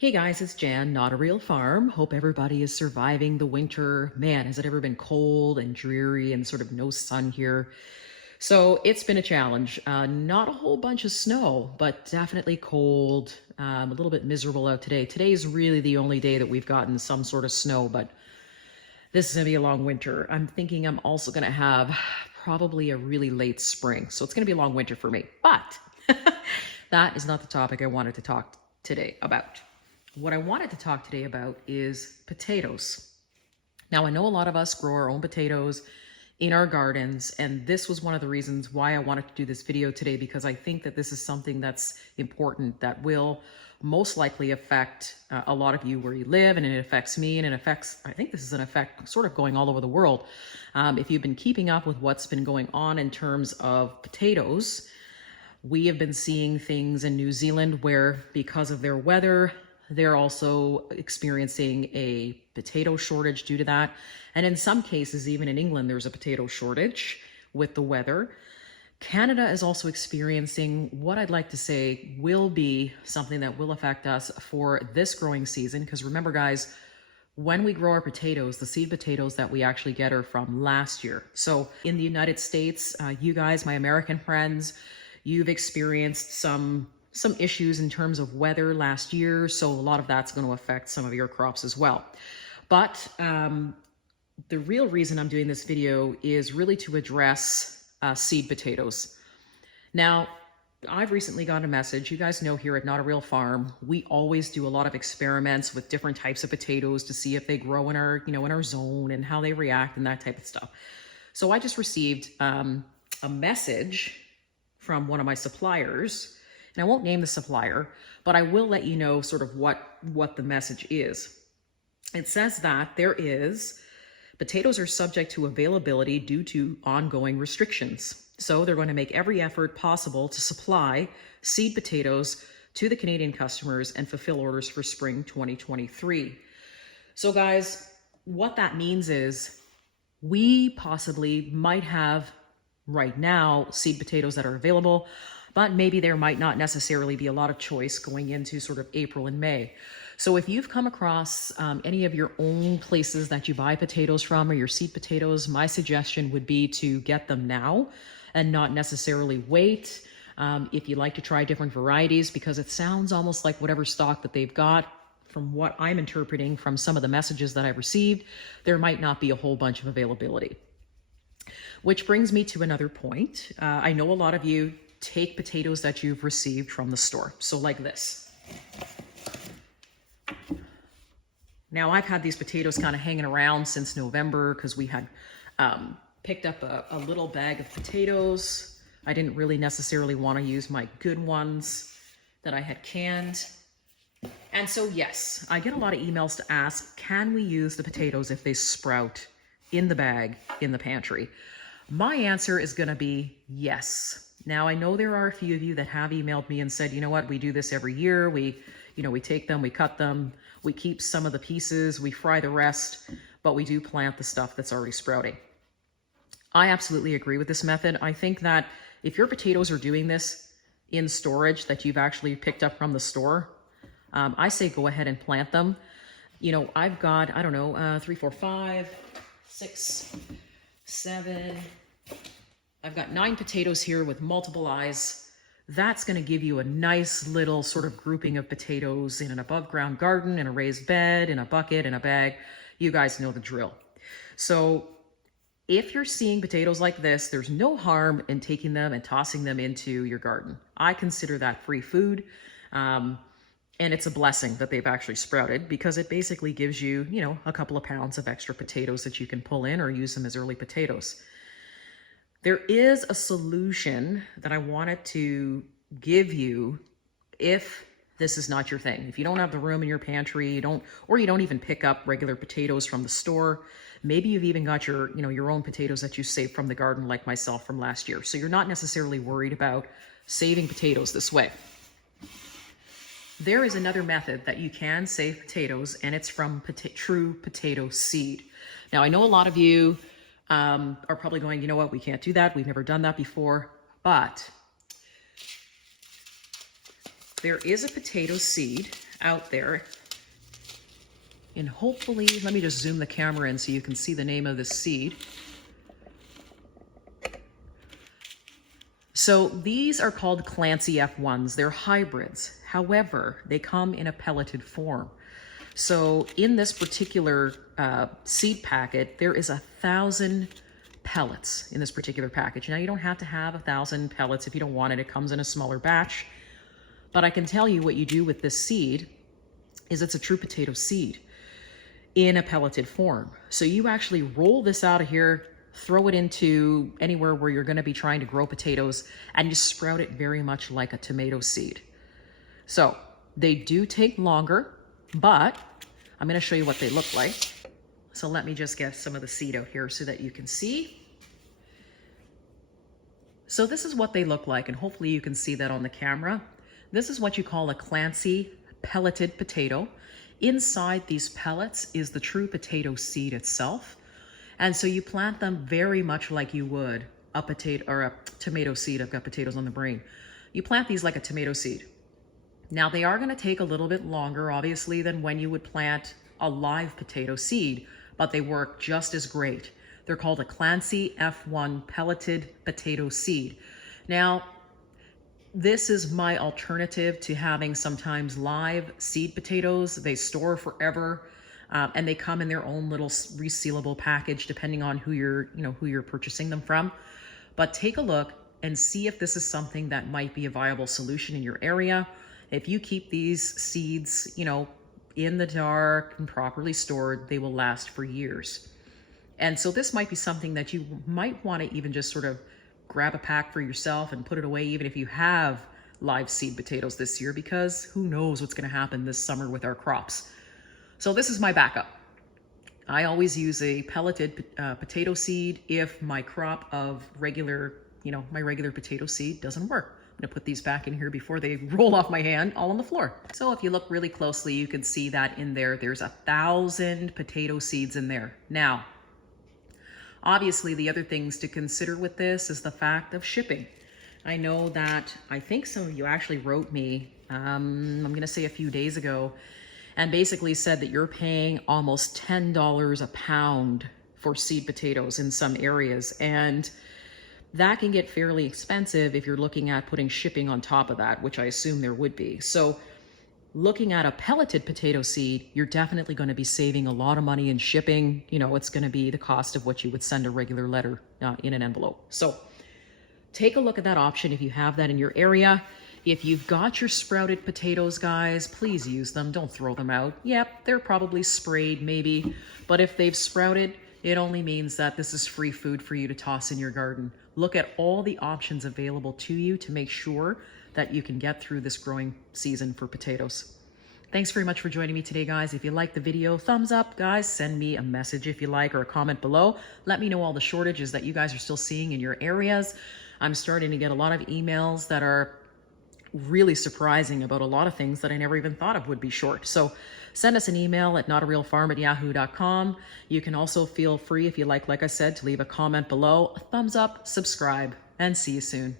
Hey guys, it's Jan, Not a Real Farm. Hope everybody is surviving the winter. Man, has it ever been cold and dreary and sort of no sun here? So it's been a challenge. Not a whole bunch of snow, but definitely cold. A little bit miserable out today. Today is really the only day that we've gotten some sort of snow, but this is going to be a long winter. I'm thinking I'm also going to have probably a really late spring. So it's going to be a long winter for me. But that is not the topic I wanted to talk today about. What I wanted to talk today about is potatoes. Now, I know a lot of us grow our own potatoes in our gardens, and this was one of the reasons why I wanted to do this video today, because I think that this is something that's important that will most likely affect a lot of you where you live, and it affects me, and it affects, I think this is an effect sort of going all over the world. If you've been keeping up with what's been going on in terms of potatoes, we have been seeing things in New Zealand where, because of their weather, they're also experiencing a potato shortage due to that. And in some cases, even in England, there's a potato shortage with the weather. Canada is also experiencing what I'd like to say will be something that will affect us for this growing season. Because remember, guys, when we grow our potatoes, the seed potatoes that we actually get are from last year. So in the United States, you guys, my American friends, you've experienced some issues in terms of weather last year, so a lot of that's going to affect some of your crops as well. But the real reason I'm doing this video is really to address seed potatoes. Now, I've recently got a message. You guys know here at Not a Real Farm, we always do a lot of experiments with different types of potatoes to see if they grow in our, in our zone and how they react and that type of stuff. So I just received a message from one of my suppliers. And I won't name the supplier, but I will let you know sort of what the message is. It says that potatoes are subject to availability due to ongoing restrictions. So they're going to make every effort possible to supply seed potatoes to the Canadian customers and fulfill orders for spring 2023. So guys, what that means is we possibly might have right now seed potatoes that are available, but maybe there might not necessarily be a lot of choice going into sort of April and May. So if you've come across any of your own places that you buy potatoes from or your seed potatoes, my suggestion would be to get them now and not necessarily wait. If you like to try different varieties, because it sounds almost like whatever stock that they've got, from what I'm interpreting from some of the messages that I've received, there might not be a whole bunch of availability. Which brings me to another point. I know a lot of you take potatoes that you've received from the store. So like this. Now I've had these potatoes kind of hanging around since November because we had picked up a little bag of potatoes. I didn't really necessarily want to use my good ones that I had canned. And so yes, I get a lot of emails to ask, can we use the potatoes if they sprout in the bag in the pantry? My answer is going to be yes. Now, I know there are a few of you that have emailed me and said, you know what, we do this every year. We take them, we cut them, we keep some of the pieces, we fry the rest, but we do plant the stuff that's already sprouting. I absolutely agree with this method. I think that if your potatoes are doing this in storage that you've actually picked up from the store, I say go ahead and plant them. I've got, 3, 4, 5, 6, 7... I've got 9 potatoes here with multiple eyes. That's going to give you a nice little sort of grouping of potatoes in an above ground garden, in a raised bed, in a bucket, in a bag. You guys know the drill. So if you're seeing potatoes like this, there's no harm in taking them and tossing them into your garden. I consider that free food. And it's a blessing that they've actually sprouted, because it basically gives you, a couple of pounds of extra potatoes that you can pull in or use them as early potatoes. There is a solution that I wanted to give you if this is not your thing. If you don't have the room in your pantry, you don't even pick up regular potatoes from the store. Maybe you've even got your own potatoes that you saved from the garden, like myself from last year. So you're not necessarily worried about saving potatoes this way. There is another method that you can save potatoes, and it's from true potato seed. Now, I know a lot of you are probably going, you know what, we can't do that. We've never done that before. But there is a potato seed out there. And hopefully, let me just zoom the camera in so you can see the name of the seed. So these are called Clancy F1s. They're hybrids. However, they come in a pelleted form. So in this particular seed packet, there is 1,000 pellets in this particular package. Now, you don't have to have 1,000 pellets if you don't want it. It comes in a smaller batch. But I can tell you what you do with this seed is it's a true potato seed in a pelleted form. So you actually roll this out of here, throw it into anywhere where you're going to be trying to grow potatoes, and you sprout it very much like a tomato seed. So they do take longer, but I'm going to show you what they look like. So let me just get some of the seed out here so that you can see. So this is what they look like, and hopefully you can see that on the camera. This is what you call a Clancy pelleted potato. Inside these pellets is the true potato seed itself. And so you plant them very much like you would a potato or a tomato seed. I've got potatoes on the brain. You plant these like a tomato seed. Now they are going to take a little bit longer, obviously, than when you would plant a live potato seed, but they work just as great. They're called a Clancy F1 pelleted potato seed. Now, this is my alternative to having sometimes live seed potatoes. They store forever, and they come in their own little resealable package, depending on who you're purchasing them from. But take a look and see if this is something that might be a viable solution in your area. If you keep these seeds, in the dark and properly stored, they will last for years. And so this might be something that you might want to even just sort of grab a pack for yourself and put it away, even if you have live seed potatoes this year, because who knows what's going to happen this summer with our crops. So this is my backup. I always use a pelleted potato seed if my crop of regular potato seed doesn't work. I'm going to put these back in here before they roll off my hand all on the floor. So if you look really closely, you can see that in there's 1,000 potato seeds in there. Now, obviously, the other things to consider with this is the fact of shipping. I know that I think some of you actually wrote me, I'm going to say a few days ago, and basically said that you're paying almost $10 a pound for seed potatoes in some areas. And that can get fairly expensive if you're looking at putting shipping on top of that, which I assume there would be. So looking at a pelleted potato seed, you're definitely going to be saving a lot of money in shipping. It's going to be the cost of what you would send a regular letter in an envelope. So take a look at that option if you have that in your area. If you've got your sprouted potatoes, guys, please use them. Don't throw them out. Yep, they're probably sprayed maybe, but if they've sprouted, it only means that this is free food for you to toss in your garden. Look at all the options available to you to make sure that you can get through this growing season for potatoes. Thanks very much for joining me today, guys. If you liked the video, thumbs up, guys. Send me a message if you like, or a comment below. Let me know all the shortages that you guys are still seeing in your areas. I'm starting to get a lot of emails that are really surprising about a lot of things that I never even thought of would be short. So send us an email at notarealfarm@yahoo.com. You can also feel free, if you like I said, to leave a comment below, a thumbs up, subscribe, and see you soon.